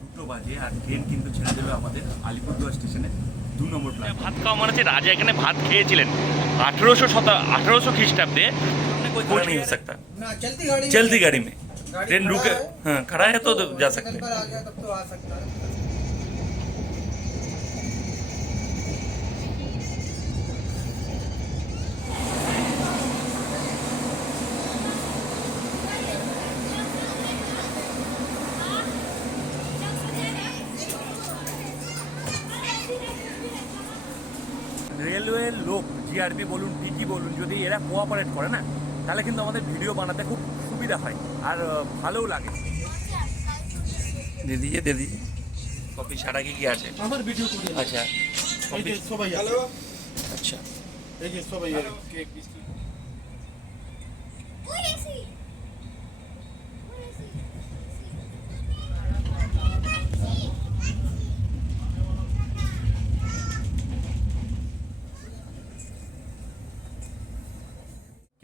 দুটো বাজে আর ট্রেন কিন্তু ছেড়ে দিল আমাদের আলিপুরদুয়ার স্টেশনে দু নম্বর প্ল্যাটফর্ম ভাত খাওয়া মানে হচ্ছে রাজা এখানে ভাত খেয়েছিলেন আঠেরোশো শতা আঠেরোশো খ্রিস্টাব্দে कोई खड़ा नहीं हो सकता ना चलती गाड़ी में- चलती गाड़ी में गाड़ी ट्रेन खड़ा रुके है, हाँ खड़ा है तो जा निकल सकते कर आ गया तब तो आ सकता है জিআরপি বলুন টিটি বলুন যদি এরা কোঅপারেট করে না তাহলে কিন্তু আমাদের ভিডিও বানাতে খুব সুবিধা হয় আর ভালোও লাগে। দিদি দিদি কপি ছাড়া কি কি আছে? আমার ভিডিও আচ্ছা সবাই আচ্ছা। এই যে সবাই আছে।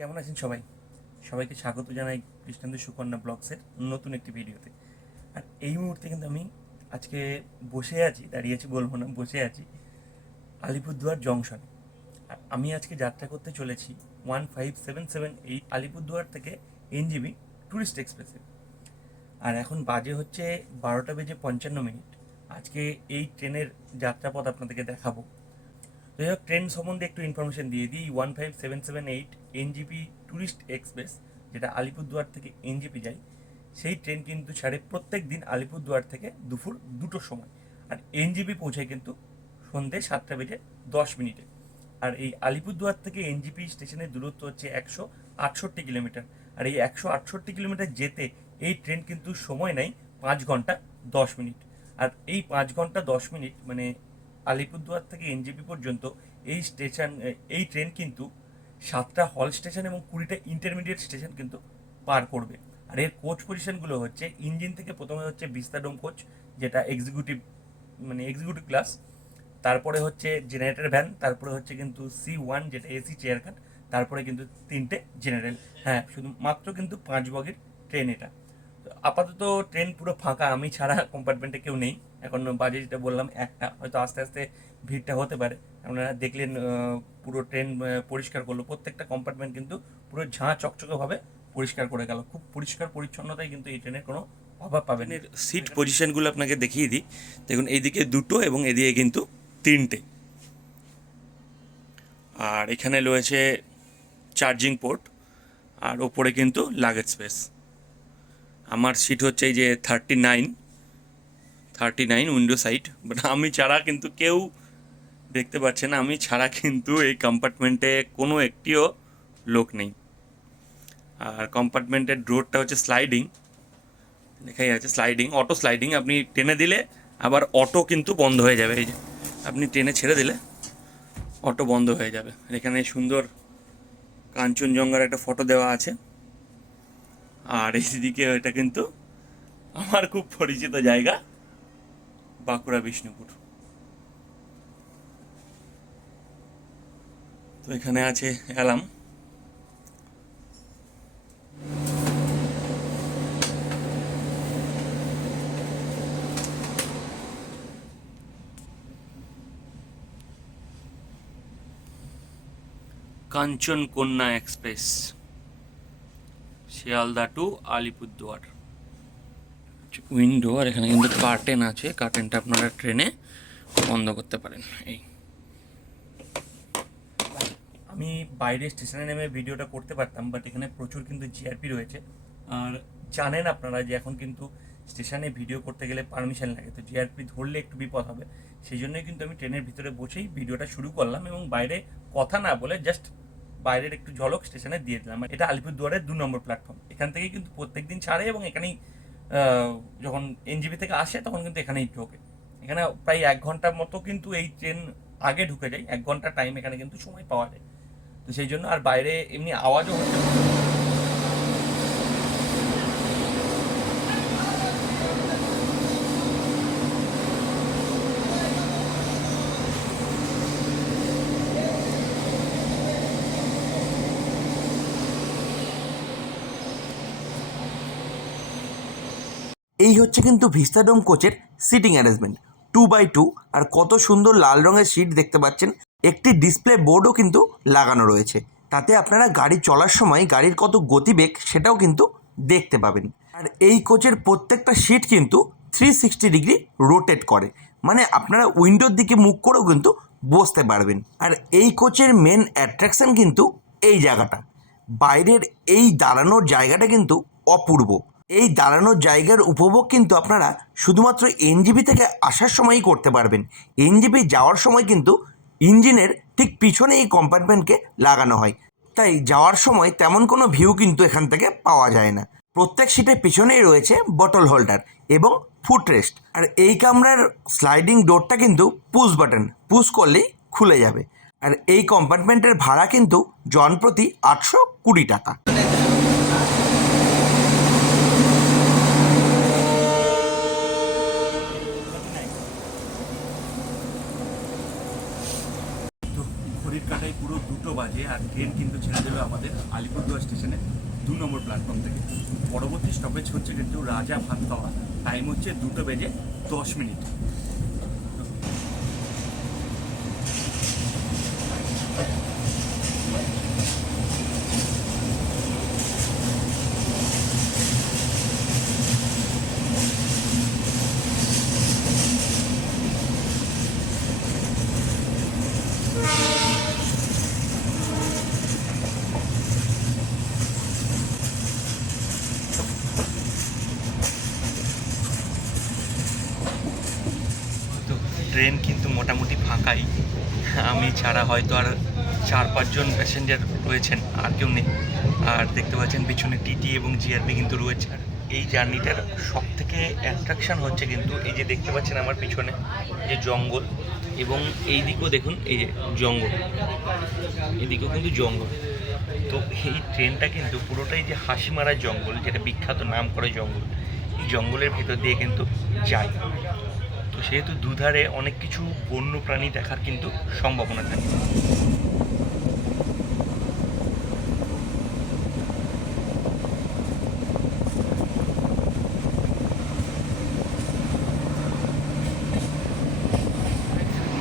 কেমন আছেন সবাই? সবাইকে স্বাগত জানাই কৃষ্ণেন্দু সুকন্যা ব্লগসের নতুন একটি ভিডিওতে। আর এই মুহূর্তে কিন্তু আমি আজকে বসে আছি, দাঁড়িয়ে আছি বলব না, বসে আছি আলিপুরদুয়ার জংশন। আর আমি আজকে যাত্রা করতে চলেছি one five seven seven eight Alipurduar থেকে এনজিবি ট্যুরিস্ট এক্সপ্রেসে। আর এখন বাজে হচ্ছে বারোটা বেজে পঞ্চান্ন মিনিট। আজকে এই ট্রেনের যাত্রাপথ আপনাদেরকে দেখাবো। যাই হোক ট্রেন সম্বন্ধে একটু ইনফরমেশন দিয়ে দিই। One five seven seven eight NJP tourist express যেটা আলিপুরদুয়ার থেকে এনজিপি যায়, সেই ট্রেন কিন্তু ছাড়ে প্রত্যেক দিন আলিপুরদুয়ার থেকে দুপুর দুটোর সময়। আর এনজিপি পৌঁছায় কিন্তু সন্ধ্যে সাতটা বেজে দশ মিনিটে। আর এই আলিপুরদুয়ার থেকে এনজিপি স্টেশনের দূরত্ব হচ্ছে একশো আটষট্টি কিলোমিটার। আর এই একশো আটষট্টি কিলোমিটার যেতে এই ট্রেন কিন্তু সময় নেয় পাঁচ ঘণ্টা দশ মিনিট। আর এই পাঁচ ঘণ্টা দশ মিনিট মানে আলিপুরদুয়ার থেকে এনজেপি পর্যন্ত এই স্টেশন, এই ট্রেন কিন্তু সাতটা হল স্টেশন এবং কুড়িটা ইন্টারমিডিয়েট স্টেশন কিন্তু পার করবে। আর এর কোচ পজিশনগুলো হচ্ছে ইঞ্জিন থেকে প্রথমে হচ্ছে বিস্তাডোম কোচ যেটা এক্সিকিউটিভ মানে এক্সিকিউটিভ ক্লাস তারপরে হচ্ছে জেনারেটর ভ্যান তারপরে হচ্ছে কিন্তু সি ওয়ান যেটা এসি চেয়ার কাট তারপরে কিন্তু তিনটে জেনারেল হ্যাঁ শুধু মাত্র কিন্তু পাঁচ বগির ট্রেন এটা। আপাতত ট্রেন পুরো ফাঁকা, আমি ছাড়া কম্পার্টমেন্টে কেউ নেই। এখন বাজে যেটা বললাম, একটা, হয়তো আস্তে আস্তে ভিড়টা হতে পারে। আপনারা দেখলেন পুরো ট্রেন পরিষ্কার করল। প্রত্যেকটা কম্পার্টমেন্ট কিন্তু পুরো ঝাঁ চকচকেভাবে পরিষ্কার করে গেল। খুব পরিষ্কার পরিচ্ছন্নতায় কিন্তু এই ট্রেনের কোনো অভাব পাবেন সিট পজিশনগুলো আপনাকে দেখিয়ে দিই। দেখুন, এইদিকে দুটো এবং এদিকে কিন্তু তিনটে। আর এখানে রয়েছে চার্জিং পোর্ট আর ওপরে কিন্তু লাগেজ স্পেস আমার সিট হচ্ছে এই যে thirty nine thirty nine window side but আমি ছাড়া কিন্তু কেউ দেখতে পাচ্ছে না। আমি ছাড়া কিন্তু এই কম্পার্টমেন্টে কোনো একটিও লোক নেই। আর কম্পার্টমেন্টের ডোরটা হচ্ছে স্লাইডিং লেখাই আছে স্লাইডিং অটো স্লাইডিং আপনি টেনে দিলে আবার অটো কিন্তু বন্ধ হয়ে যাবে। এই যে, আপনি টেনে ছেড়ে দিলে অটো বন্ধ হয়ে যাবে। এখানে সুন্দর কাঞ্চনজঙ্ঘার একটা ফটো দেওয়া আছে। আর এইদিকে এটা কিন্তু আমার খুব পরিচিত জায়গা। বাঁকুড়া বিষ্ণুপুর। তো এখানে আছে alarm Kanchan Kanya express Sealdah to Alipurduar. Window আর এখানে কিন্তু কার্টেন আছে। কার্টেনটা আপনারা ট্রেনে বন্ধ করতে পারেন। এই। আমি বাইরে স্টেশনে নেমে ভিডিওটা করতে পারতাম বাট এখানে প্রচুর কিন্তু জিআরপি রয়েছে। আর জানেন আপনারা যে এখন কিন্তু স্টেশনে ভিডিও করতে গেলে পারমিশন লাগে। তো জিআরপি ধরলে একটু বিপদ হবে। সেই জন্যই কিন্তু আমি ট্রেনের ভিতরে বসেই ভিডিওটা শুরু করলাম এবং বাইরে কথা না বলে জাস্ট বাইরের একটু ঝলক স্টেশনে দিয়ে দিলাম। এটা আলিপুরদুয়ারের দু নম্বর প্ল্যাটফর্ম এখান থেকেই কিন্তু প্রত্যেক দিন ছাড়ে এবং এখানেই যখন এনজিপি থেকে আসে, তখন কিন্তু এখানেই ঢোকে। এখানে প্রায় এক ঘণ্টার মতো কিন্তু এই ট্রেন আগে ঢুকে যায়। এক ঘণ্টা টাইম এখানে কিন্তু সময় পাওয়া যায়। তো সেই জন্য আর বাইরে এমনি আওয়াজও হচ্ছে এই হচ্ছে কিন্তু ভিস্তাডোম কোচের seating arrangement two by two আর কত সুন্দর লাল রঙের সিট দেখতে পাচ্ছেন। একটি ডিসপ্লে বোর্ডও কিন্তু লাগানো রয়েছে। তাতে আপনারা গাড়ি চলার সময় গাড়ির কত গতিবেগ সেটাও কিন্তু দেখতে পাবেন। আর এই কোচের প্রত্যেকটা সিট কিন্তু থ্রি সিক্সটি ডিগ্রি রোটেট করে। মানে আপনারা উইন্ডোর দিকে মুখ করেও কিন্তু বসতে পারবেন। আর এই কোচের মেন অ্যাট্রাকশন কিন্তু এই জায়গাটা। বাইরের এই দাঁড়ানোর জায়গাটা কিন্তু অপূর্ব। এই দাঁড়ানোর জায়গার উপভোগ কিন্তু আপনারা শুধুমাত্র এনজিপি থেকে আসার সময়ই করতে পারবেন। এনজিপি যাওয়ার সময় কিন্তু ইঞ্জিনের ঠিক পিছনে এই কম্পার্টমেন্টকে লাগানো হয়। তাই যাওয়ার সময় তেমন কোনো ভিউ কিন্তু এখান থেকে পাওয়া যায় না। প্রত্যেক সিটের পিছনেই রয়েছে বটল হোল্ডার এবং ফুটরেস্ট। আর এই কামরার স্লাইডিং ডোরটা কিন্তু পুশ বাটন, পুশ করলেই খুলে যাবে। আর এই কম্পার্টমেন্টের ভাড়া কিন্তু জন প্রতি আটশো কুড়ি টাকা তো ঘড়ির কাটায় পুরো দুটো বাজে আর ট্রেন কিন্তু ছেড়ে দিল আমাদের আলিপুরদুয়ার স্টেশনে দু নম্বর প্ল্যাটফর্ম থেকে। পরবর্তী স্টপেজ হচ্ছে কিন্তু রাজা ভাত টাইম হচ্ছে দুটো বেজে দশ মিনিট তো ট্রেন কিন্তু মোটামুটি ফাঁকাই আমি ছাড়া হয়তো আর চার, পাঁচজন প্যাসেঞ্জার রয়েছেন, আর কেউ নেই। আর দেখতে পাচ্ছেন পিছনে টিটি এবং জিআরপি কিন্তু রয়েছে। আর এই জার্নিটার সব থেকে অ্যাট্রাকশন হচ্ছে কিন্তু এই যে দেখতে পাচ্ছেন আমার পিছনে যে জঙ্গল এবং এই দিকেও দেখুন, এই যে জঙ্গল। এদিকেও কিন্তু জঙ্গল। তো এই ট্রেনটা কিন্তু পুরোটাই যে হাসিমারা জঙ্গল, যেটা বিখ্যাত নাম করে জঙ্গল, এই জঙ্গলের ভেতর দিয়ে কিন্তু যায়। তো সেহেতু দুধারে অনেক কিছু বন্য প্রাণী দেখার কিন্তু সম্ভাবনা থাকে।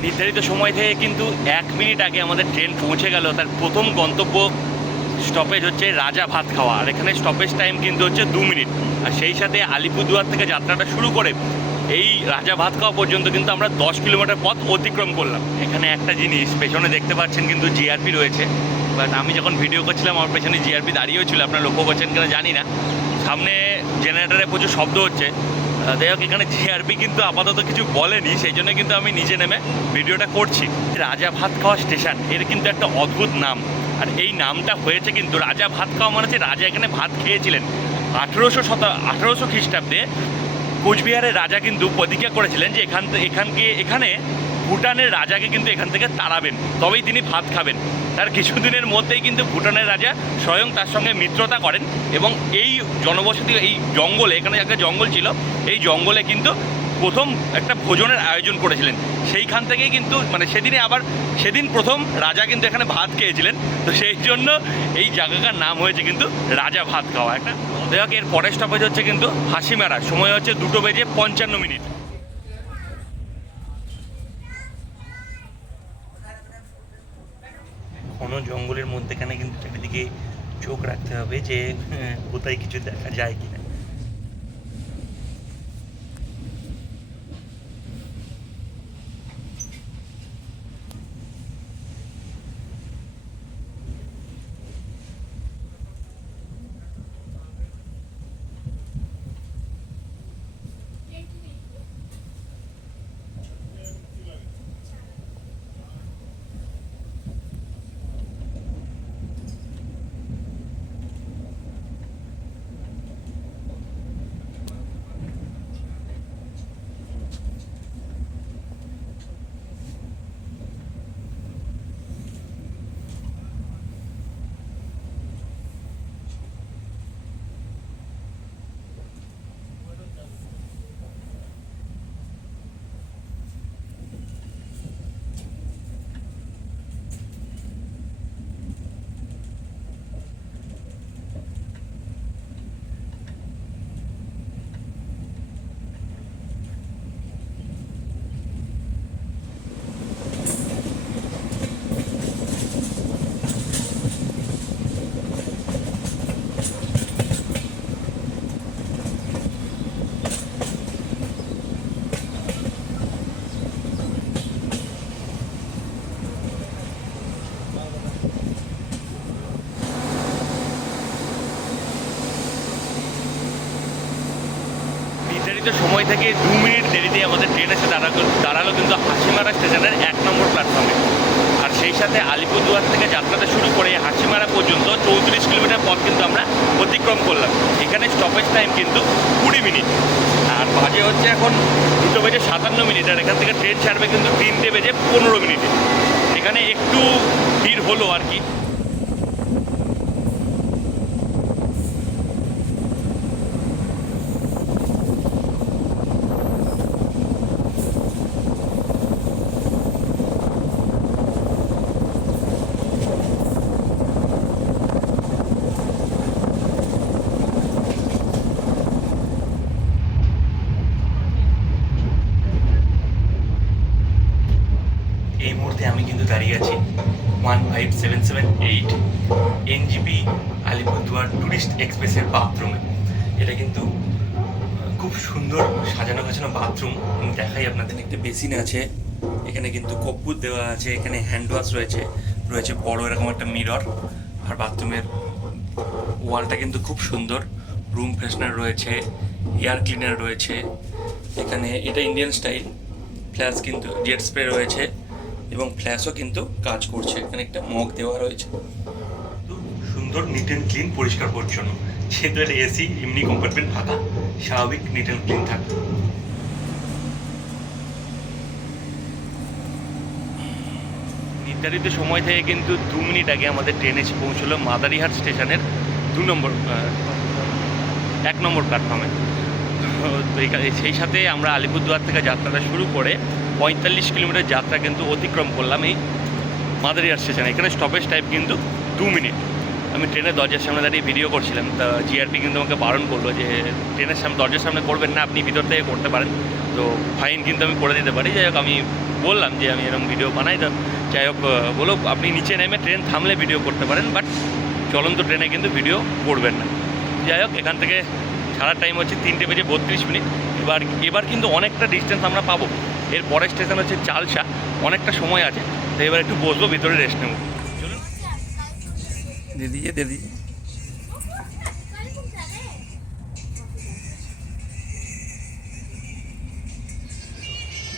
নির্ধারিত সময় থেকে কিন্তু এক মিনিট আগে আমাদের ট্রেন পৌঁছে গেল। তার প্রথম গন্তব্য স্টপেজ হচ্ছে রাজা ভাত খাওয়া। আর এখানে স্টপেজ টাইম কিন্তু হচ্ছে দু মিনিট। আর সেই সাথে আলিপুরদুয়ার থেকে যাত্রাটা শুরু করে এই রাজা ভাত খাওয়া পর্যন্ত কিন্তু আমরা দশ কিলোমিটার পথ অতিক্রম করলাম। এখানে একটা জিনিস, পেছনে দেখতে পাচ্ছেন কিন্তু জিআরপি রয়েছে। বাট আমি যখন ভিডিও করছিলাম, আমার পেছনে জিআরপি দাঁড়িয়েও ছিল, আপনারা লক্ষ্য করছেন কিনা জানি না। সামনে জেনারেটারে প্রচুর শব্দ হচ্ছে। যাই হোক, এখানে জিআরপি কিন্তু আপাতত কিছু বলেনি, সেই জন্য কিন্তু আমি নিজে নেমে ভিডিওটা করছি। রাজা ভাত খাওয়া স্টেশন, এর কিন্তু একটা অদ্ভুত নাম। আর এই নামটা হয়েছে কিন্তু রাজা ভাত খাওয়া মানে হচ্ছে রাজা এখানে ভাত খেয়েছিলেন। আঠেরোশো শত, আঠেরোশো খ্রিস্টাব্দে কোচবিহারের রাজা কিন্তু প্রতিজ্ঞা করেছিলেন যে এখান এখানকে এখানে ভুটানের রাজাকে কিন্তু এখান থেকে তাড়াবেন। তবেই তিনি ভাত খাবেন। তার কিছুদিনের মধ্যেই কিন্তু ভুটানের রাজা স্বয়ং তার সঙ্গে মিত্রতা করেন এবং এই জনবসতি, এই জঙ্গলে, এখানে একটা জঙ্গল ছিল, এই জঙ্গলে কিন্তু প্রথম একটা ভোজনের আয়োজন করেছিলেন। সেইখান থেকেই কিন্তু মানে সেদিনে আবার সেদিন প্রথম রাজা কিন্তু এখানে ভাত খেয়েছিলেন। তো সেই জন্য এই জায়গাটার নাম হয়েছে কিন্তু রাজা ভাত খাওয়া। একটা দেখ এর পরের স্টপেজ হচ্ছে কিন্তু হাসিমেরা সময় হচ্ছে দুটো বেজে পঞ্চান্ন মিনিট। ঘন জঙ্গলের মধ্যেখানে কিন্তু চারিদিকে চোখ রাখতে হবে যে হ্যাঁ, কোথায় কিছু দেখা যায় কিনা। নির্ধারিত সময় থেকে দু মিনিট দেরিতে আমাদের ট্রেন এসে দাঁড়াল দাঁড়াল কিন্তু হাসিমারা স্টেশনের এক নম্বর প্ল্যাটফর্মে আর সেই সাথে আলিপুরদুয়ার থেকে যাত্রাটা শুরু করে হাসিমারা পর্যন্ত চৌত্রিশ কিলোমিটার পথ কিন্তু আমরা অতিক্রম করলাম। এখানে স্টপেজ টাইম কিন্তু কুড়ি মিনিট। আর বাজে হচ্ছে এখন দুটো বেজে সাতান্ন মিনিট, আর এখান থেকে ট্রেন ছাড়বে কিন্তু তিনটে বেজে পনেরো মিনিটে। এখানে একটু ভিড় হলো আর কি এই মুহূর্তে আমি কিন্তু দাঁড়িয়ে আছি one five seven seven eight NJP Alipurduar tourist এক্সপ্রেসের বাথরুমে এটা কিন্তু খুব সুন্দর সাজানো গোছানো বাথরুম দেখাই আপনাদের। একটা বেসিন আছে, এখানে কিন্তু কপ্পুর দেওয়া আছে, এখানে হ্যান্ড ওয়াশ রয়েছে রয়েছে বড় এরকম একটা মিরর আর বাথরুমের ওয়ালটা কিন্তু খুব সুন্দর। রুম ফ্রেশনার রয়েছে এয়ার ক্লিনার রয়েছে। এখানে এটা ইন্ডিয়ান স্টাইল ফ্ল্যাশ কিন্তু জেট স্প্রে রয়েছে। এবং ফ্ল্যাশও কিন্তু কাজ করছে। এখানে একটা মগ দেওয়া রয়েছে। সুন্দর নিট অ্যান্ড ক্লিন পরিষ্কার, পরিচ্ছন্ন। যেহেতু এটা এসি, এমনি কম্পার্টমেন্ট ফাঁকা। স্বাভাবিক নিট অ্যান্ড ক্লিন থাকে নির্ধারিত সময় থেকে কিন্তু দু মিনিট আগে আমাদের ট্রেন এসে পৌঁছলো মাদারিহাট স্টেশনের দু নম্বর এক নম্বর প্ল্যাটফর্মে সেই সাথে আমরা আলিপুরদুয়ার থেকে যাত্রাটা শুরু করে পঁয়তাল্লিশ কিলোমিটার যাত্রা কিন্তু অতিক্রম করলাম এই মাদারিহাট স্টেশনে এখানে স্টপেজ টাইপ কিন্তু দু মিনিট। আমি ট্রেনের দরজার সামনে দাঁড়িয়ে ভিডিও করছিলাম। তা জিআরপি কিন্তু আমাকে বারণ করল যে, ট্রেনের সামনে দরজার সামনে করবেন না, আপনি ভিতর থেকে করতে পারেন। তো ফাইন কিন্তু আমি করে দিতে পারি। যাই হোক আমি বললাম যে, আমি এরকম ভিডিও বানাই তো। যাই হোক বলো, আপনি নিচে নেমে ট্রেন থামলে ভিডিও করতে পারেন বাট চলন্ত ট্রেনে কিন্তু ভিডিও করবেন না। যাই হোক এখান থেকে ছাড়ার টাইম হচ্ছে তিনটে বেজে বত্রিশ মিনিট। এবার এবার কিন্তু অনেকটা ডিস্টেন্স আমরা পাবো। এর পরের স্টেশন হচ্ছে চালসা অনেকটা সময় আছে তো এবার একটু বসবো ভিতরে রেস্ট নেব। চলুন। দে দিয়ে দিয়ে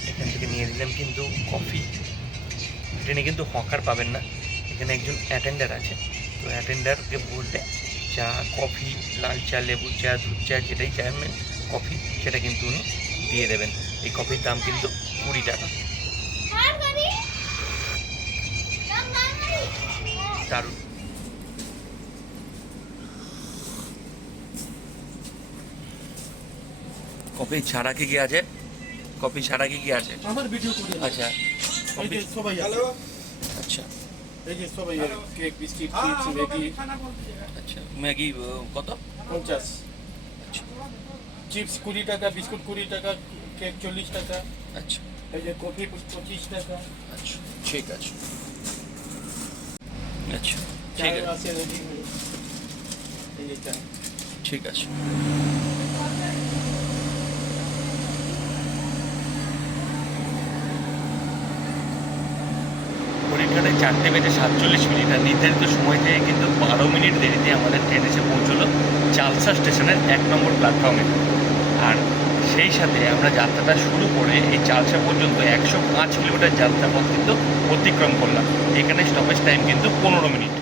এখান থেকে নিয়ে নিলাম কিন্তু কফি ট্রেনে কিন্তু হকার পাবেন না। এখানে একজন অ্যাটেন্ডার আছে। তো অ্যাটেন্ডারকে বললে চা কফি লাল চা লেবু চা দুধ চা যেটাই চাইবেন কফি সেটা কিন্তু উনি দিয়ে দেবেন। এই কফির দাম কিন্তু কুড়ি টাকা। দারুণ। কফি ছাড়া কি কি আছে? কপি ছাড়া কি কি আছে? আমার ভিডিও করি আচ্ছা। কপি সবাই হ্যালো? আচ্ছা। এই যে সবাই কেক বিস্কিট চিপস ম্যাগি। আচ্ছা ম্যাগি কত? 50 আচ্ছা। চিপস 20 টাকা বিস্কুট 20 টাকা কেক চল্লিশ টাকা। আচ্ছা। এই যে কফি পঁচিশ টাকা। আচ্ছা ঠিক আছে। আচ্ছা ঠিক আছে। ঠিক আছে। চারটে বেজে সাতচল্লিশ মিনিট আর নির্ধারিত সময় থেকে কিন্তু বারো মিনিট দেরিতে আমাদের ট্রেন এসে পৌঁছলো চালসা স্টেশনের এক নম্বর প্ল্যাটফর্মে আর সেই সাথে আমরা যাত্রাটা শুরু করে এই চালসা পর্যন্ত একশো পাঁচ কিলোমিটার যাত্রাপথ কিন্তু অতিক্রম করলাম। এখানে স্টপেজ টাইম কিন্তু পনেরো মিনিট।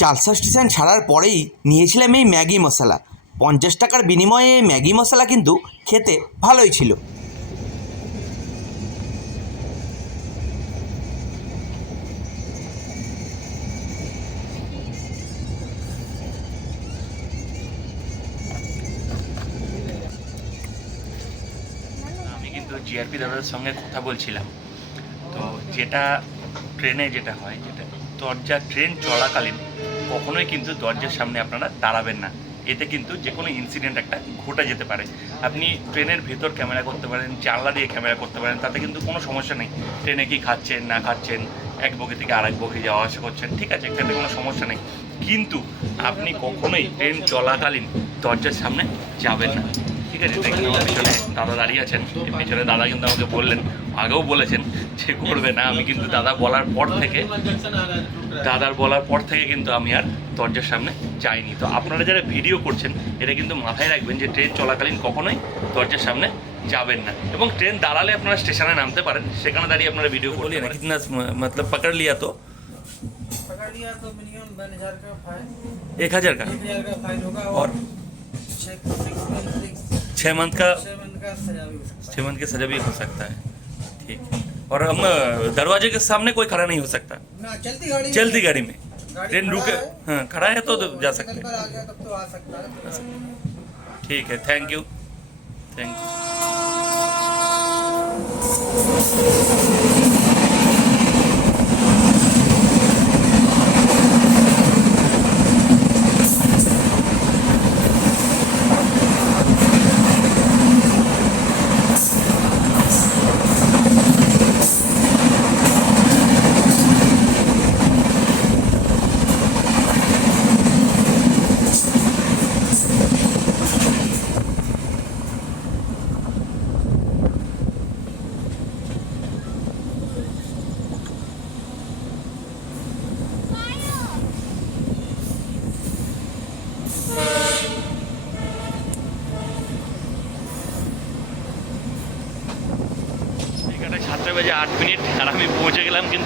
চালসা স্টেশন ছাড়ার পরেই নিয়েছিলাম এই ম্যাগি মশলা। পঞ্চাশ টাকার বিনিময়ে ম্যাগি মশলা কিন্তু খেতে ভালোই ছিল। জিআরপি দাদার সঙ্গে কথা বলছিলাম। তো যেটা ট্রেনে যেটা হয়, যেটা দরজা, ট্রেন চলাকালীন কখনোই কিন্তু দরজার সামনে আপনারা দাঁড়াবেন না। এতে কিন্তু যে কোনো ইনসিডেন্ট একটা ঘটে যেতে পারে। আপনি ট্রেনের ভেতর ক্যামেরা করতে পারেন, জানলা দিয়ে ক্যামেরা করতে পারেন, তাতে কিন্তু কোনো সমস্যা নেই। ট্রেনে কি খাচ্ছেন, না খাচ্ছেন, এক বগি থেকে আরেক বগি যাওয়া আসা করছেন, ঠিক আছে, এখানে কোনো সমস্যা নেই। কিন্তু আপনি কখনোই ট্রেন চলাকালীন দরজার সামনে যাবেন না। ঠিক আছে দেখুন আমার পিছনে দাদা দাঁড়িয়ে আছেন এই পিছনে দাদা কিন্তু আমাকে বললেন আগেও বলেছেন যে করবে না আমি কিন্তু দাদা বলার পর থেকে जंक्शन आ रहा है रुक रहा है। দাদার বলার পর থেকে কিন্তু আমি আর দরজার সামনে যাইনি তো আপনারা যারা ভিডিও করছেন এটা কিন্তু মাথায় রাখবেন যে ট্রেন চলাকালীন কখনোই দরজার সামনে যাবেন না এবং ট্রেন দাঁড়ালে আপনারা স্টেশনে নামতে পারেন সেখানে দাঁড়িয়ে আপনারা ভিডিও করলে না কিতনা मतलब पकड़ लिया तो पकड़ लिया तो मिनिमम वन हजार का फाइन एक हजार का एक हजार का फाइन होगा और और छः मंथ का छः मंथ का सजा भी हो सकता हो। ठीक है और हम दरवाजे के सामने कोई खड़ा नहीं हो सकता। चलती गाड़ी में- चलती गाड़ी में। ट्रेन रुके हाँ। खड़ा है तो जा सकते हैं। तो आ सकता है। ठीक है थैंक यू थैंक यू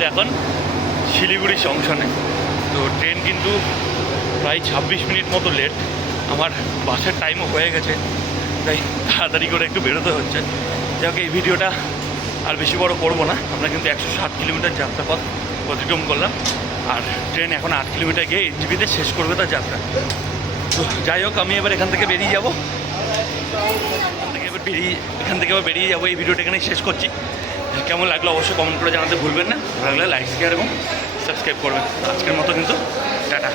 কিন্তু এখন শিলিগুড়ি জংশনে। তো ট্রেন কিন্তু প্রায় ছাব্বিশ মিনিট মতো লেট আমার বাসের টাইমও হয়ে গেছে। তাই তাড়াতাড়ি করে একটু বেরোতে হচ্ছে। যাকে এই ভিডিওটা আর বেশি বড় করব না। আমরা কিন্তু একশো ষাট কিলোমিটার যাত্রাপথ অতিক্রম করলাম। আর ট্রেন এখন আট কিলোমিটার গিয়ে এনজিপিতে শেষ করবে তার যাত্রা। তো যাই হোক, আমি এবার এখান থেকে বেরিয়ে যাব। এখান থেকে এবার বেরিয়ে এখান থেকে এবার বেরিয়ে যাব। এই ভিডিওটা এখানেই শেষ করছি। কেমন লাগল অবশ্যই কমেন্ট করে জানাতে ভুলবেন না। ভালো লাগলে লাইক শেয়ার এবং সাবস্ক্রাইব করবেন। আজকের মতো কিন্তু টাটা।